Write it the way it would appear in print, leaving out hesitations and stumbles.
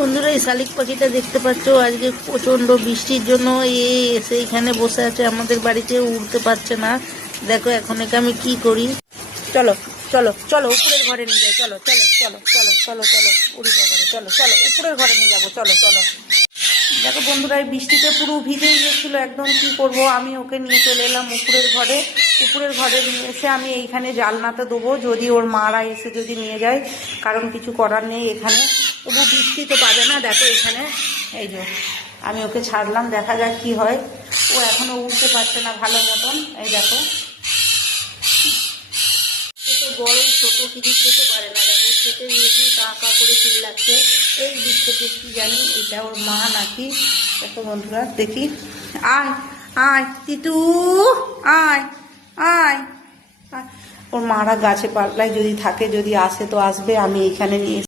বন্ধুরা, এই শালিক পাখিটা দেখতে পাচ্ছ, আজকে প্রচন্ড বৃষ্টির জন্য এসে এখানে বসে আছে আমাদের বাড়িতে, উড়তে পারছে না। দেখো এখন একে আমি কি করি। চলো চলো চলো উপরের ঘরে নিয়ে যাই, চলো চলো চলো চলো চলো চলো উড়ি ঘরে, চলো চলো উপরের ঘরে নিয়ে যাবো, চলো চলো। দেখো বন্ধুরা, এই বৃষ্টিতে পুরো ভিজেই গেছিলো একদম, কি করব, আমি ওকে নিয়ে চলে এলাম উপরের ঘরে। উপরের ঘরে নিয়ে এসে আমি এইখানে জালনাতে দেবো, যদি ওর মারা এসে যদি নিয়ে যায়, কারণ কিছু করার নেই এখানে। তবু বৃষ্টি তো পাবে না। দেখো এখানে এই যে আমি ওকে ছাড়লাম, দেখা যাক কি হয়। ও এখনো উঠতে পারছে না ভালো মতন। এই দেখো তো বড় ছোট কিছু খেতে পারে না। দেখো খেতে দিয়েছি, কা কা করে চিল্লাচ্ছে। এই দিক থেকে কি জানি এটা ওর মা নাকি। দেখো বন্ধুরা দেখি, আয় আয় তিতু, আয় আয়। ওর মারা গাছে পাল্লায় যদি থাকে, যদি আসে তো আসবে, আমি এইখানে নিয়ে